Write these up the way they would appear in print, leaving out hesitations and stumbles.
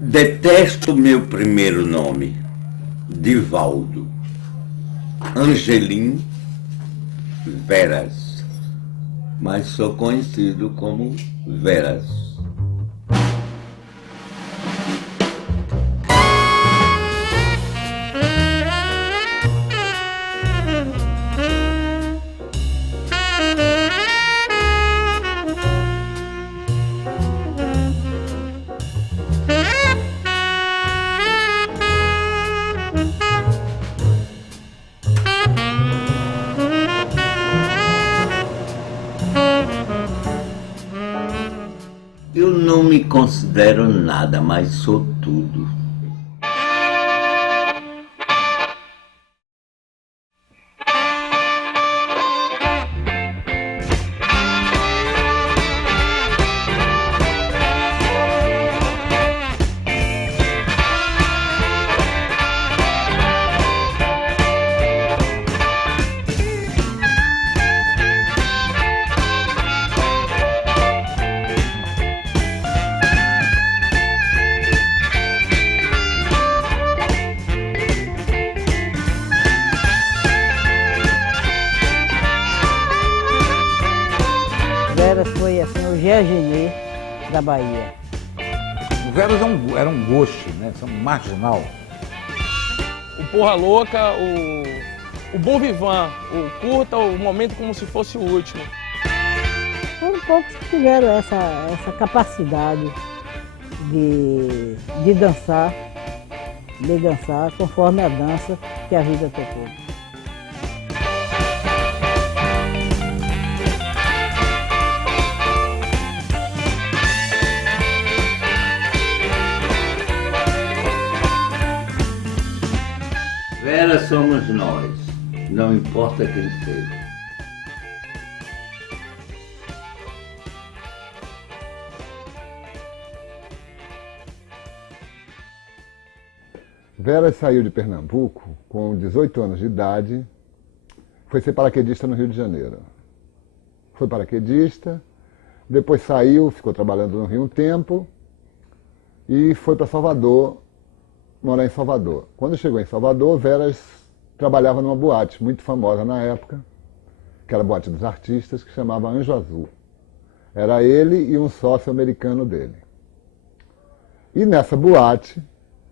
Detesto meu primeiro nome, Divaldo. Angelim Veras, mas sou conhecido como Veras. Eu não me considero nada, mas sou tudo. Veras foi assim, o Gergenê da Bahia. O Veras era um gauche, né? Um marginal. O Porra Louca, o Bon Vivant, o curta o momento como se fosse o último. Foram poucos que tiveram essa capacidade de dançar conforme a dança que a vida tocou. Vera somos nós, não importa quem seja. Vera saiu de Pernambuco com 18 anos de idade, foi ser paraquedista no Rio de Janeiro. Foi paraquedista, depois saiu, ficou trabalhando no Rio um tempo e foi para Salvador, morar em Salvador. Quando chegou em Salvador, Veras trabalhava numa boate muito famosa na época, que era a boate dos artistas, que chamava Anjo Azul. Era ele e um sócio americano dele. E nessa boate,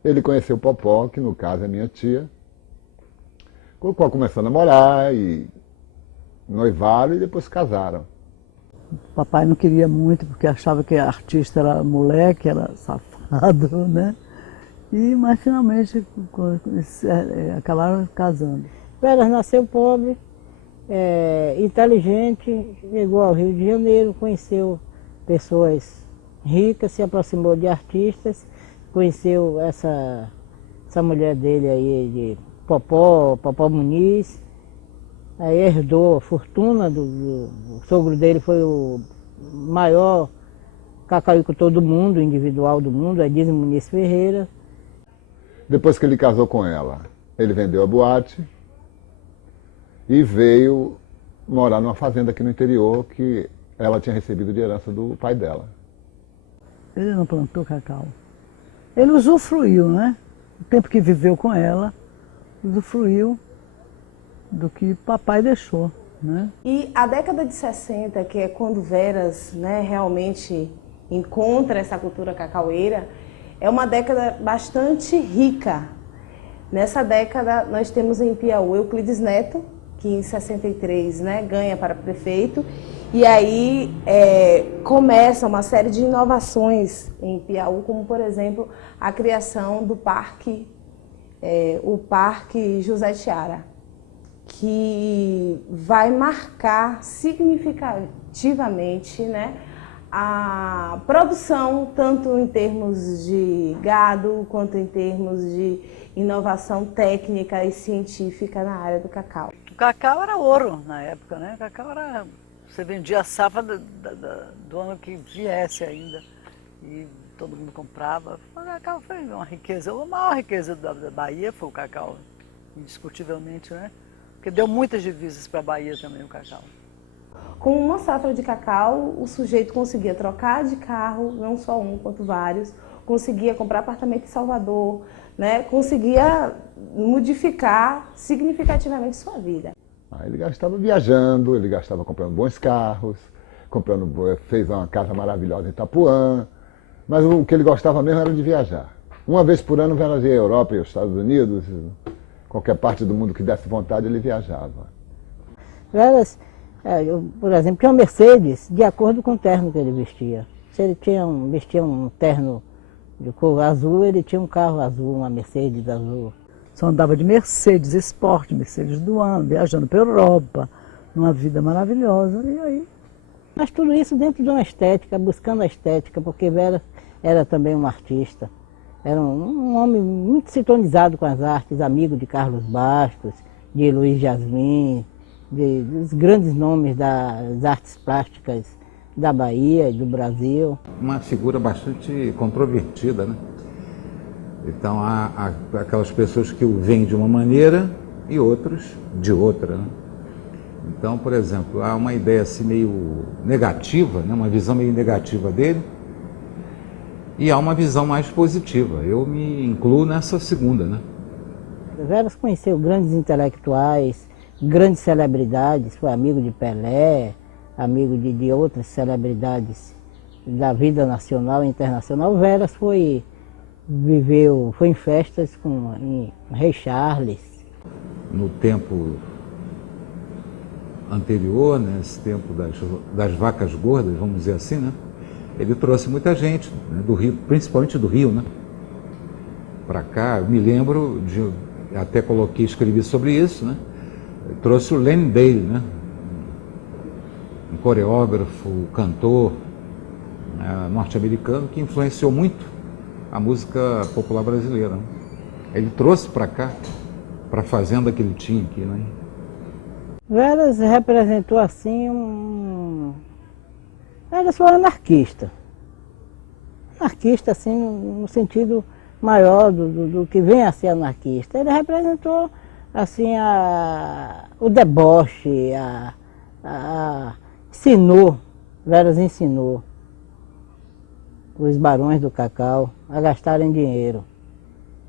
ele conheceu o Popó, que no caso é minha tia, com o qual começou a namorar e noivaram e depois casaram. O papai não queria muito porque achava que artista era moleque, era safado, né? Mas finalmente acabaram casando. Veras nasceu pobre, inteligente, chegou ao Rio de Janeiro, conheceu pessoas ricas, se aproximou de artistas, conheceu essa mulher dele aí, de Popó Muniz, aí herdou a fortuna o sogro dele foi o maior cacauicultor do mundo, individual do mundo, Edísio Muniz Ferreira. Depois que ele casou com ela, ele vendeu a boate e veio morar numa fazenda aqui no interior que ela tinha recebido de herança do pai dela. Ele não plantou cacau. Ele usufruiu, né? O tempo que viveu com ela, usufruiu do que papai deixou, né? E a década de 60, que é quando Veras, né, realmente encontra essa cultura cacaueira, é uma década bastante rica. Nessa década nós temos em Piauí Euclides Neto, que em 63, né, ganha para prefeito, e aí começa uma série de inovações em Piauí, como por exemplo a criação do parque, o Parque José Tiara, que vai marcar significativamente, né, a produção, tanto em termos de gado, quanto em termos de inovação técnica e científica na área do cacau. O cacau era ouro na época, né? O cacau era... Você vendia a safra do ano que viesse ainda e todo mundo comprava. O cacau foi uma riqueza. A maior riqueza da Bahia foi o cacau, indiscutivelmente, né? Porque deu muitas divisas para a Bahia também o cacau. Com uma safra de cacau, o sujeito conseguia trocar de carro, não só um, quanto vários, conseguia comprar apartamento em Salvador, né? Conseguia modificar significativamente sua vida. Ele gastava viajando, ele gastava comprando bons carros, fez uma casa maravilhosa em Itapuã, mas o que ele gostava mesmo era de viajar. Uma vez por ano Veras ia à Europa e aos Estados Unidos, qualquer parte do mundo que desse vontade ele viajava. Veras, por exemplo, tinha uma Mercedes de acordo com o terno que ele vestia. Se ele vestia um terno de cor azul, ele tinha um carro azul, uma Mercedes azul. Só andava de Mercedes Sport, Mercedes do ano, viajando para a Europa, numa vida maravilhosa, e aí... Mas tudo isso dentro de uma estética, buscando a estética, porque Vera era também um artista. Era um homem muito sintonizado com as artes, amigo de Carlos Bastos, de Luiz Jasmin, dos grandes nomes das artes plásticas da Bahia e do Brasil. Uma figura bastante controvertida, né? Então há aquelas pessoas que o veem de uma maneira e outros de outra, né? Então, por exemplo, há uma ideia assim meio negativa, né? Uma visão meio negativa dele, e há uma visão mais positiva. Eu me incluo nessa segunda, né? Veras conheceu grandes intelectuais, grandes celebridades, foi amigo de Pelé, amigo de outras celebridades da vida nacional e internacional. Veras foi em festas em Rei Charles. No tempo anterior, né, esse tempo das vacas gordas, vamos dizer assim, né, ele trouxe muita gente, né, do Rio, principalmente do Rio, né, para cá. Eu me lembro, até escrevi sobre isso, né, trouxe o Lenny Dale, né, um coreógrafo, cantor norte-americano que influenciou muito a música popular brasileira, né. Ele trouxe para cá, para a fazenda que ele tinha aqui, né. Veras representou assim Veras foi anarquista. Anarquista assim no sentido maior do que vem a ser anarquista. Ele representou assim o deboche, Veras ensinou os barões do cacau a gastarem dinheiro.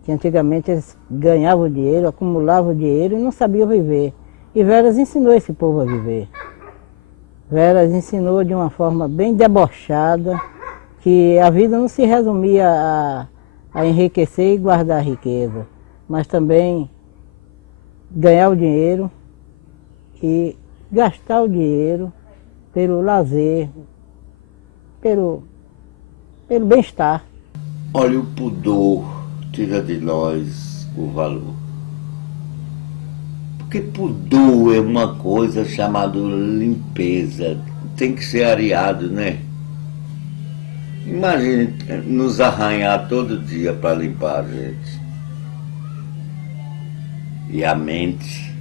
Que antigamente eles ganhavam dinheiro, acumulavam dinheiro e não sabiam viver. E Veras ensinou esse povo a viver. Veras ensinou de uma forma bem debochada que a vida não se resumia a enriquecer e guardar a riqueza, mas também ganhar o dinheiro e gastar o dinheiro pelo lazer, pelo bem-estar. Olha, o pudor tira de nós o valor. Porque pudor é uma coisa chamada limpeza, tem que ser areado, né? Imagine nos arranhar todo dia para limpar a gente. E a mente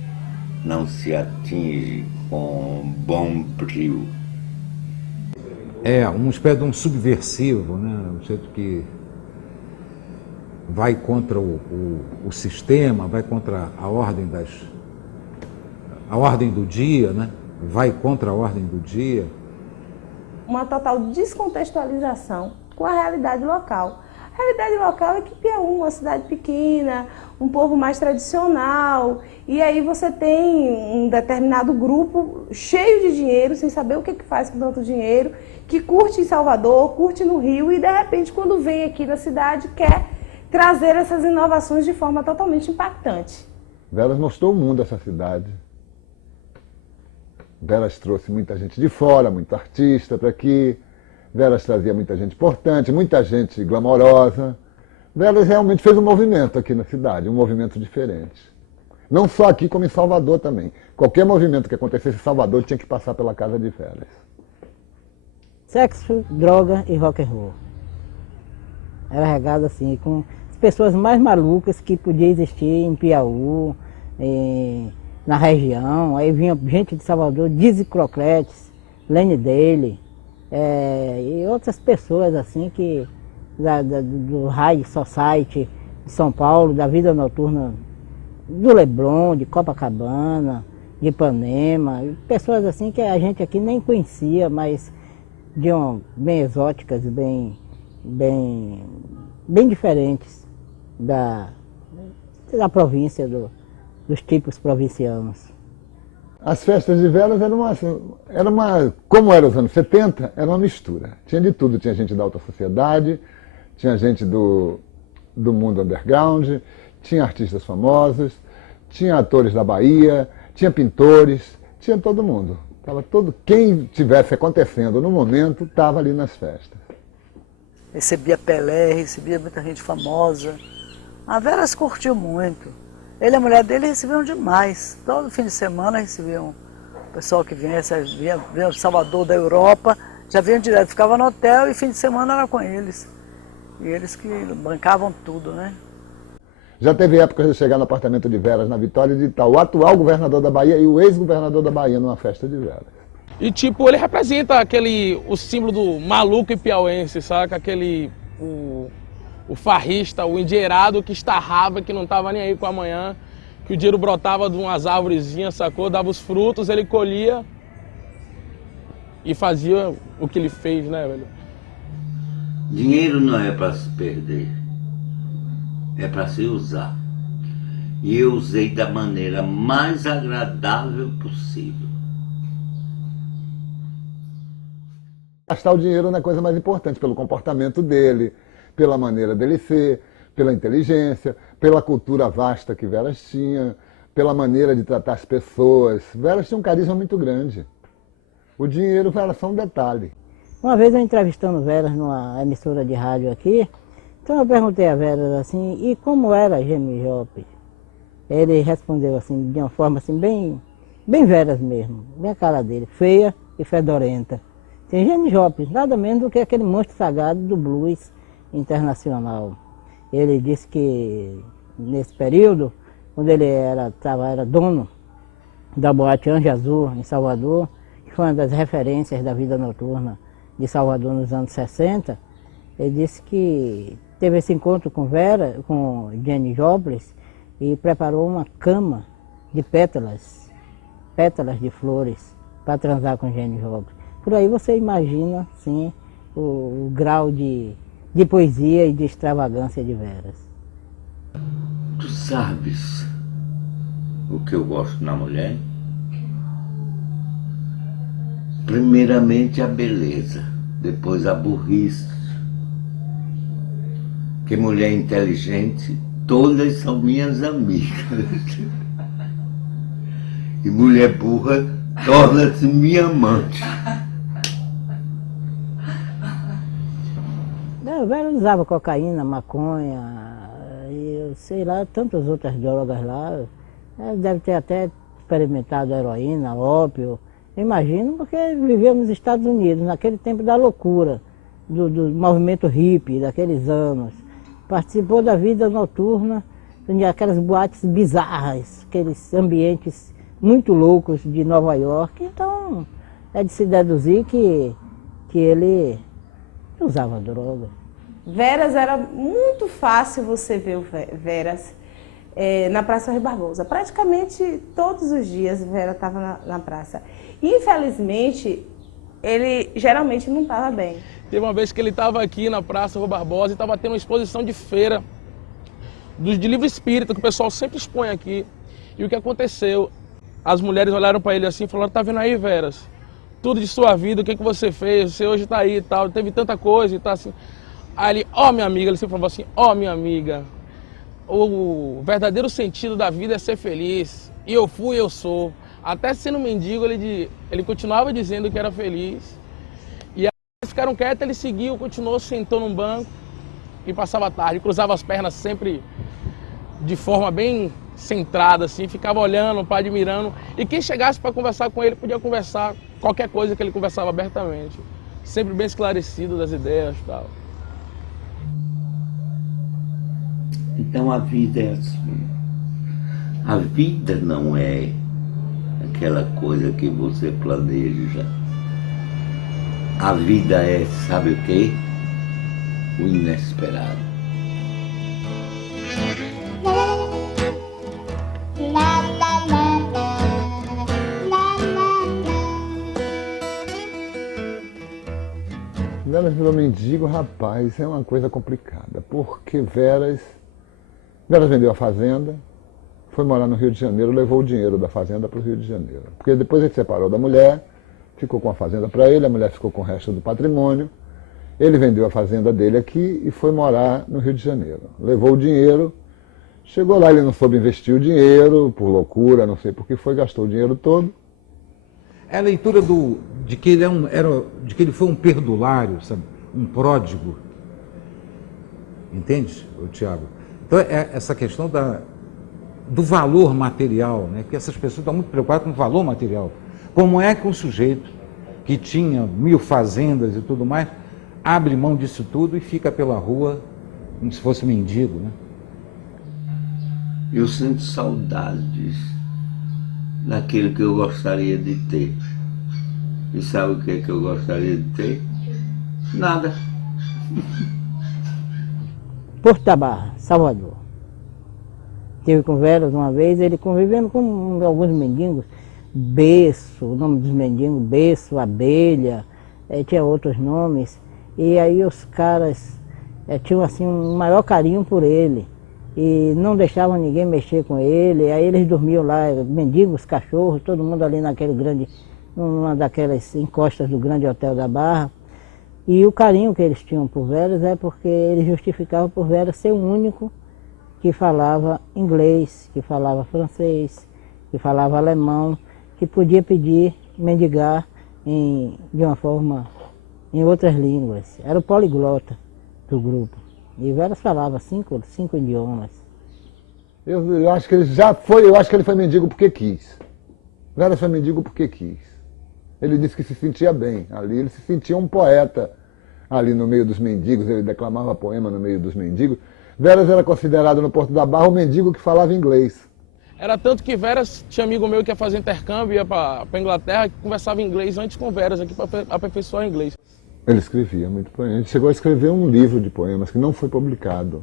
não se atinge com bom brio. Uma espécie de um subversivo, né? Um jeito que vai contra o sistema, vai contra a ordem do dia, né? Vai contra a ordem do dia. Uma total descontextualização com a realidade local. A realidade local é que Piauí, uma cidade pequena, um povo mais tradicional, e aí você tem um determinado grupo cheio de dinheiro, sem saber o que faz com tanto dinheiro, que curte em Salvador, curte no Rio, e de repente quando vem aqui na cidade quer trazer essas inovações de forma totalmente impactante. Veras mostrou o mundo essa cidade. Veras trouxe muita gente de fora, muito artista para aqui. Veras trazia muita gente importante, muita gente glamourosa. Veras realmente fez um movimento aqui na cidade, um movimento diferente. Não só aqui, como em Salvador também. Qualquer movimento que acontecesse em Salvador tinha que passar pela casa de Veras. Sexo, droga e rock and roll. Era regado assim, com as pessoas mais malucas que podia existir em Piauí, na região. Aí vinha gente de Salvador, Dizzy Crocletes, Lenny Dale, e outras pessoas assim que do High Society de São Paulo, da vida noturna do Leblon, de Copacabana, de Ipanema, pessoas assim que a gente aqui nem conhecia, mas bem exóticas, bem bem diferentes da província, dos tipos provincianos. As festas de velas como eram os anos 70, era uma mistura. Tinha de tudo, tinha gente da alta sociedade, tinha gente do mundo underground, tinha artistas famosos, tinha atores da Bahia, tinha pintores, tinha todo mundo. Quem tivesse acontecendo no momento estava ali nas festas. Recebia Pelé, recebia muita gente famosa. A Vera se curtiu muito. Ele e a mulher dele recebiam demais. Todo fim de semana recebiam o pessoal que vinha de Salvador, da Europa, já vinham direto, ficava no hotel e fim de semana era com eles. E eles que bancavam tudo, né? Já teve épocas de chegar no apartamento de velas na Vitória e de estar o atual governador da Bahia e o ex-governador da Bahia numa festa de velas. E tipo, ele representa o símbolo do maluco e piauense, saca? O farrista, o endinheirado que estarrava, que não estava nem aí com amanhã, que o dinheiro brotava de umas árvorezinhas, sacou? Dava os frutos, ele colhia e fazia o que ele fez, né, velho? Dinheiro não é para se perder, é para se usar. E eu usei da maneira mais agradável possível. Gastar o dinheiro não é a coisa mais importante, pelo comportamento dele, pela maneira dele ser, pela inteligência, pela cultura vasta que Veras tinha, pela maneira de tratar as pessoas. Veras tinha um carisma muito grande. O dinheiro era só um detalhe. Uma vez eu entrevistando Veras numa emissora de rádio aqui, então eu perguntei a Veras assim, e como era Genijope? Ele respondeu assim, de uma forma assim, bem Veras mesmo, bem a cara dele, feia e fedorenta. Tem Genijope, nada menos do que aquele monstro sagrado do blues internacional. Ele disse que nesse período, quando ele era dono da boate Anjo Azul, em Salvador, que foi uma das referências da vida noturna de Salvador nos anos 60, ele disse que teve esse encontro com Janis Joplin e preparou uma cama de pétalas de flores para transar com Janis Joplin. Por aí você imagina, sim, o grau de poesia e de extravagância de Veras. Tu sabes o que eu gosto na mulher? Primeiramente a beleza, depois a burrice. Que mulher inteligente, todas são minhas amigas. E mulher burra torna-se minha amante. Veras usava cocaína, maconha, e eu sei lá, tantas outras drogas lá. Deve ter até experimentado heroína, ópio. Imagino, porque vivia nos Estados Unidos, naquele tempo da loucura, do movimento hippie daqueles anos. Participou da vida noturna, aquelas boates bizarras, aqueles ambientes muito loucos de Nova York. Então, é de se deduzir que ele usava droga. Veras, era muito fácil você ver o Veras na Praça Rui Barbosa. Praticamente todos os dias Vera estava na praça. Infelizmente, ele geralmente não estava bem. Teve uma vez que ele estava aqui na Praça Rui Barbosa e estava tendo uma exposição de feira de livro espírita, que o pessoal sempre expõe aqui. E o que aconteceu? As mulheres olharam para ele assim e falaram: tá vendo aí, Veras? Tudo de sua vida, o que você fez? Você hoje está aí e tal, teve tanta coisa e tal assim. Aí ele, minha amiga, ele sempre falava assim: minha amiga, o verdadeiro sentido da vida é ser feliz. E eu fui, eu sou. Até sendo mendigo, ele continuava dizendo que era feliz. E aí eles ficaram quietos, ele seguiu, continuou, sentou num banco e passava a tarde. Cruzava as pernas sempre de forma bem centrada, assim, ficava olhando, admirando. E quem chegasse para conversar com ele, podia conversar qualquer coisa que ele conversava abertamente. Sempre bem esclarecido das ideias e tal. Então a vida é assim. A vida não é aquela coisa que você planeja. A vida é, sabe o quê? O inesperado. Veras virou mendigo, rapaz, é uma coisa complicada, porque Veras vendeu a fazenda, foi morar no Rio de Janeiro, levou o dinheiro da fazenda para o Rio de Janeiro. Porque depois ele se separou da mulher, ficou com a fazenda para ele, a mulher ficou com o resto do patrimônio, ele vendeu a fazenda dele aqui e foi morar no Rio de Janeiro. Levou o dinheiro, chegou lá, ele não soube investir o dinheiro, por loucura, não sei por que foi, gastou o dinheiro todo. É a leitura de que ele foi um perdulário, sabe? Um pródigo. Entende, Tiago? Então, é essa questão do valor material, né? Que essas pessoas estão muito preocupadas com o valor material. Como é que um sujeito que tinha 1000 fazendas e tudo mais, abre mão disso tudo e fica pela rua como se fosse mendigo, né? Eu sinto saudades daquilo que eu gostaria de ter. E sabe o que é que eu gostaria de ter? Nada. Porto da Barra, Salvador. Estive com Veras uma vez, ele convivendo com alguns mendigos, Beço, o nome dos mendigos, Beço, Abelha, tinha outros nomes. E aí os caras tinham assim um maior carinho por ele. E não deixavam ninguém mexer com ele, aí eles dormiam lá, mendigos, cachorros, todo mundo ali naquele grande, numa daquelas encostas do grande hotel da Barra. E o carinho que eles tinham por Veras é porque eles justificavam por Veras ser o único que falava inglês, que falava francês, que falava alemão, que podia pedir, mendigar de uma forma, em outras línguas. Era o poliglota do grupo. E Veras falava cinco idiomas. Eu acho que ele já foi, eu acho que ele foi mendigo porque quis. Veras foi mendigo porque quis. Ele disse que se sentia bem ali, ele se sentia um poeta ali no meio dos mendigos, ele declamava poema no meio dos mendigos. Veras era considerado no Porto da Barra o mendigo que falava inglês. Era tanto que Veras tinha amigo meu que ia fazer intercâmbio, ia para Inglaterra, que conversava inglês antes com Veras aqui para aperfeiçoar inglês. Ele escrevia muito poema. Ele chegou a escrever um livro de poemas que não foi publicado.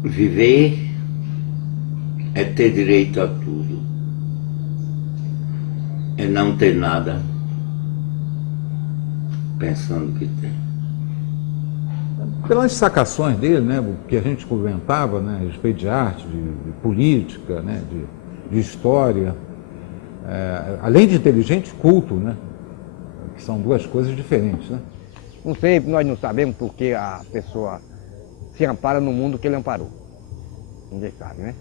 Viver é ter direito a tudo. É não ter nada pensando que tem. Pelas sacações dele, né, o que a gente comentava, né, a respeito de arte, de política, né, de história, além de inteligente, culto, né, que são duas coisas diferentes, né? Não sei, nós não sabemos porque a pessoa se ampara no mundo que ele amparou. Ninguém sabe, né?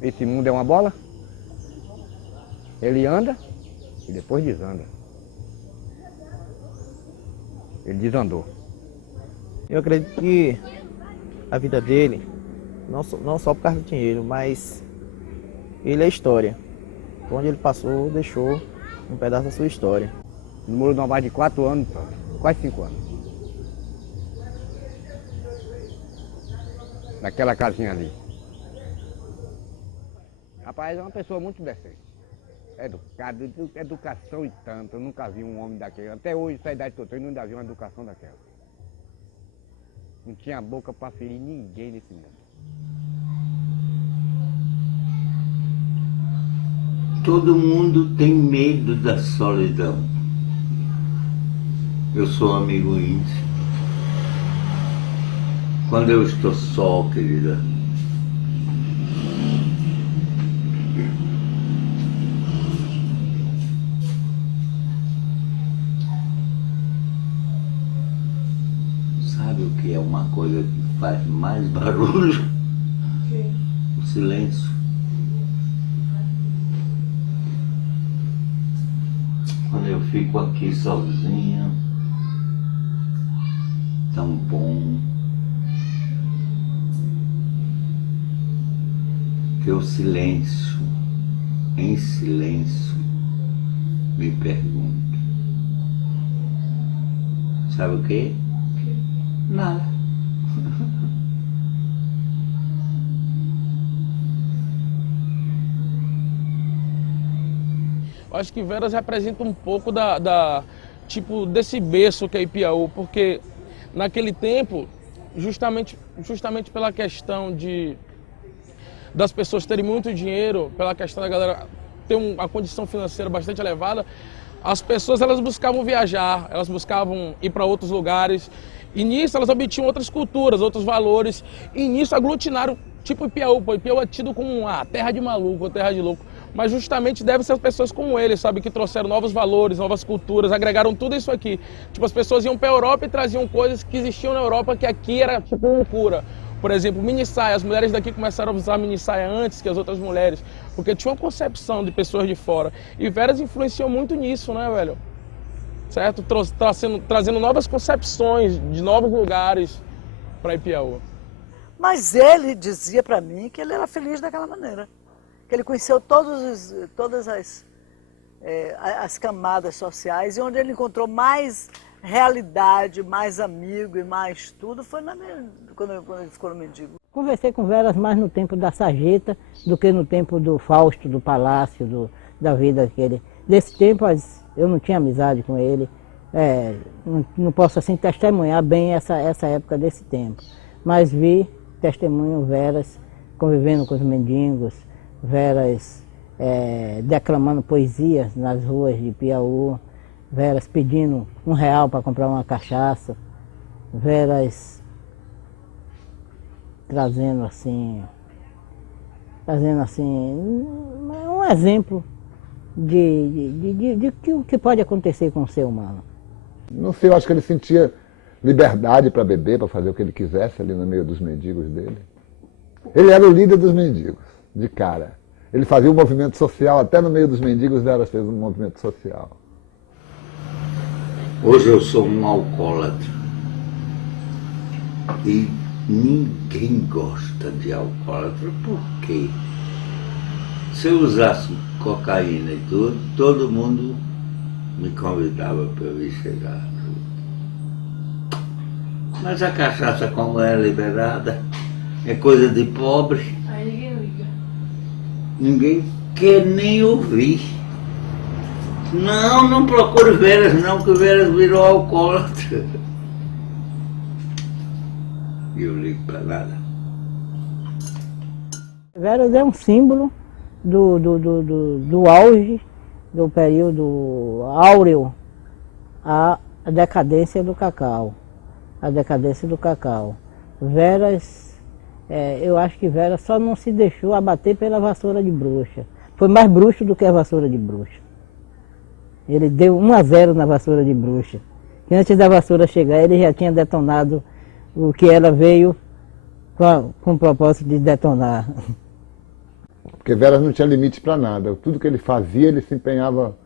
Esse mundo é uma bola, ele anda e depois desanda. Ele desandou. Eu acredito que a vida dele, não só por causa do dinheiro, mas ele é história. Onde ele passou, deixou um pedaço da sua história. Ele morou numa base de 4 anos, quase 5 anos. Naquela casinha ali. Rapaz, é uma pessoa muito decente. Educado, educação e tanto. Eu nunca vi um homem daquele. Até hoje, essa idade que eu tenho, eu nunca vi uma educação daquela. Não tinha boca para ferir ninguém nesse mundo. Todo mundo tem medo da solidão. Eu sou amigo íntimo. Quando eu estou só, querida, sabe o que é uma coisa que faz mais barulho? O silêncio. Quando eu fico aqui sozinha, tão bom, que o silêncio, em silêncio, me pergunto, sabe o quê? Nada. Eu acho que Veras representa um pouco tipo, desse berço que é Ipiaú, porque naquele tempo, justamente pela questão das pessoas terem muito dinheiro, pela questão da galera ter uma condição financeira bastante elevada, as pessoas elas buscavam viajar, elas buscavam ir para outros lugares, e nisso elas obtinham outras culturas, outros valores, e nisso aglutinaram, tipo Ipiaú. Ipiaú é tido como a terra de maluco, terra de louco, mas justamente deve ser as pessoas como ele, sabe, que trouxeram novos valores, novas culturas, agregaram tudo isso aqui. Tipo, as pessoas iam para a Europa e traziam coisas que existiam na Europa que aqui era tipo loucura. Por exemplo, mini saia, as mulheres daqui começaram a usar mini saia antes que as outras mulheres, porque tinha uma concepção de pessoas de fora. E Veras influenciou muito nisso, né, velho? Certo? Trazendo novas concepções de novos lugares para Ipiaú. Mas ele dizia para mim que ele era feliz daquela maneira. Que ele conheceu todas as camadas sociais e onde ele encontrou mais realidade, mais amigo e mais tudo foi quando ele ficou no Mendigo. Conversei com Veras mais no tempo da sarjeta do que no tempo do Fausto, do Palácio, da vida dele. Desse tempo eu não tinha amizade com ele, não posso assim testemunhar bem essa época desse tempo. Mas testemunho Veras convivendo com os mendigos, Veras declamando poesias nas ruas de Ipiaú, Veras pedindo R$1 para comprar uma cachaça, Veras trazendo assim um exemplo de o que pode acontecer com o ser humano. Não sei, eu acho que ele sentia liberdade para beber, para fazer o que ele quisesse ali no meio dos mendigos dele. Ele era o líder dos mendigos, de cara. Ele fazia um movimento social, até no meio dos mendigos Veras fez um movimento social. Hoje eu sou um alcoólatra e ninguém gosta de alcoólatra. Por quê? Se eu usasse cocaína e tudo, todo mundo me convidava para eu ir chegar. Mas a cachaça, como é liberada, é coisa de pobre. Aí ninguém liga. Ninguém quer nem ouvir. Não procure Veras não, que Veras virou alcoólatra. E eu ligo para nada. Veras é um símbolo do auge, do período áureo, a decadência do cacau. A decadência do cacau. Veras, eu acho que Veras só não se deixou abater pela vassoura de bruxa. Foi mais bruxo do que a vassoura de bruxa. Ele deu 1-0 na vassoura de bruxa. E antes da vassoura chegar, ele já tinha detonado o que ela veio com o propósito de detonar. Porque Veras não tinha limite para nada. Tudo que ele fazia, ele se empenhava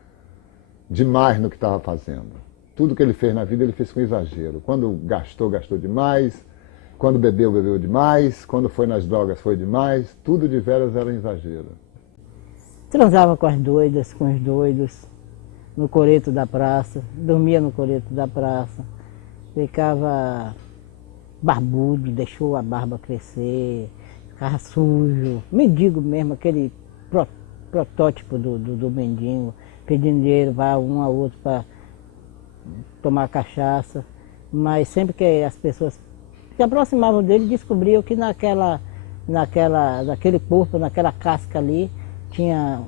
demais no que estava fazendo. Tudo que ele fez na vida, ele fez com exagero. Quando gastou demais. Quando bebeu demais. Quando foi nas drogas, foi demais. Tudo de Veras era um exagero. Transava com as doidas, com os doidos, no coreto da praça, dormia no coreto da praça, ficava barbudo, deixou a barba crescer, ficava sujo, mendigo mesmo, aquele protótipo do mendigo, pedindo dinheiro para um ao outro para tomar cachaça, mas sempre que as pessoas se aproximavam dele, descobriam que naquele corpo, naquela casca ali, tinha,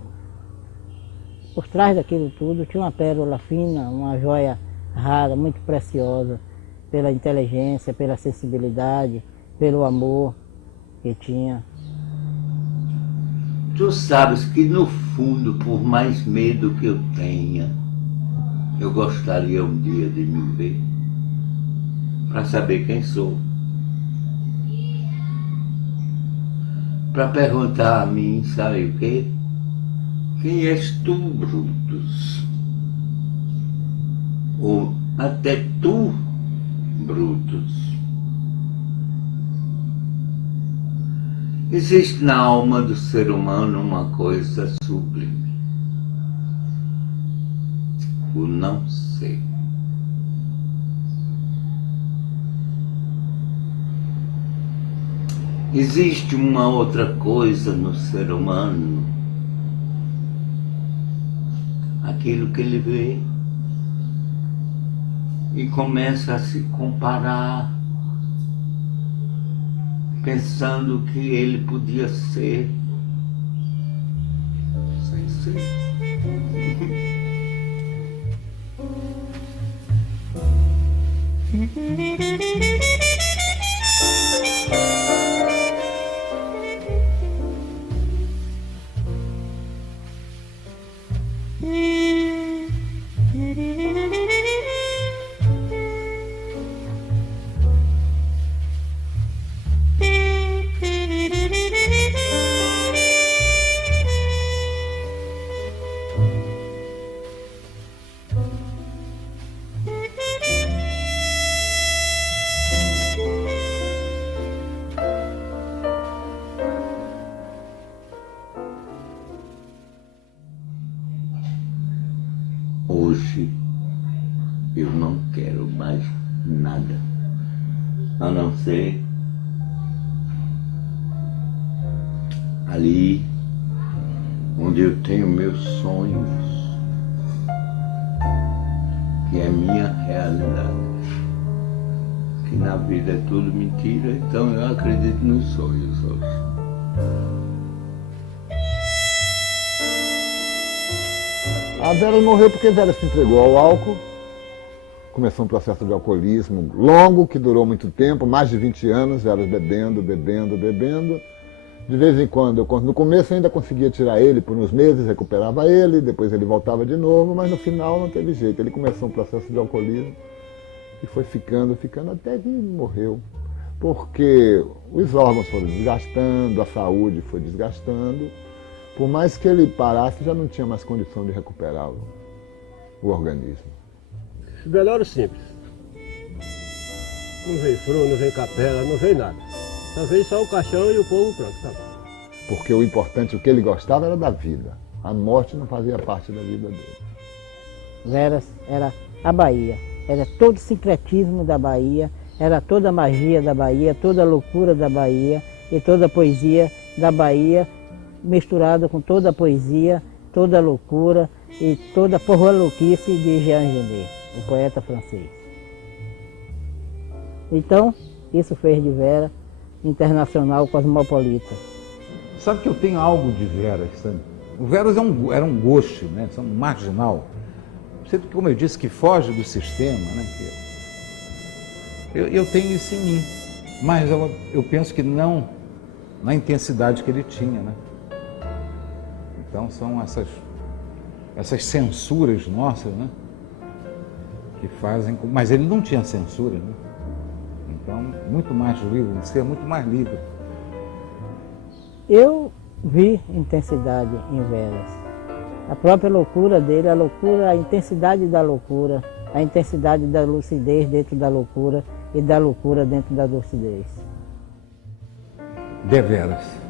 por trás daquilo tudo, tinha uma pérola fina, uma joia rara, muito preciosa, pela inteligência, pela sensibilidade, pelo amor que tinha. Tu sabes que no fundo, por mais medo que eu tenha, eu gostaria um dia de me ver, para saber quem sou. Para perguntar a mim, sabe o quê? Quem és tu, Brutus? Ou até tu, Brutus? Existe na alma do ser humano uma coisa sublime: o não ser. Existe uma outra coisa no ser humano, aquilo que ele vê e começa a se comparar, pensando que ele podia ser sem ser. Hoje eu não quero mais nada, a não ser ali onde eu tenho meus sonhos, que é minha realidade. Que na vida é tudo mentira, então eu acredito nos sonhos hoje. A Vera morreu porque a Vera se entregou ao álcool, começou um processo de alcoolismo longo, que durou muito tempo, mais de 20 anos, ela bebendo. De vez em quando, no começo eu ainda conseguia tirar ele por uns meses, recuperava ele, depois ele voltava de novo, mas no final não teve jeito. Ele começou um processo de alcoolismo e foi ficando até que morreu. Porque os órgãos foram desgastando, a saúde foi desgastando. Por mais que ele parasse, já não tinha mais condição de recuperar o organismo. Velório simples. Não veio fru, não veio capela, não veio nada. Só veio só o caixão e o povo, pronto, tá bom. Porque o importante, o que ele gostava era da vida. A morte não fazia parte da vida dele. Veras era a Bahia, era todo o sincretismo da Bahia, era toda a magia da Bahia, toda a loucura da Bahia e toda a poesia da Bahia, misturada com toda a poesia, toda a loucura e toda a porra-louquice de Jean Genet, o poeta francês. Então, isso fez de Vera internacional cosmopolita. Sabe que eu tenho algo de Veras, sabe? O Veras era um gosto, né? Um marginal. Sempre, como eu disse, que foge do sistema, né? Eu tenho isso em mim, mas eu penso que não na intensidade que ele tinha, né? Então são essas censuras nossas, né? Que fazem... Mas ele não tinha censura, né? Então, muito mais livre, um ser muito mais livre. Eu vi intensidade em Veras. A própria loucura dele, a loucura, a intensidade da loucura, a intensidade da lucidez dentro da loucura e da loucura dentro da lucidez. Deveras.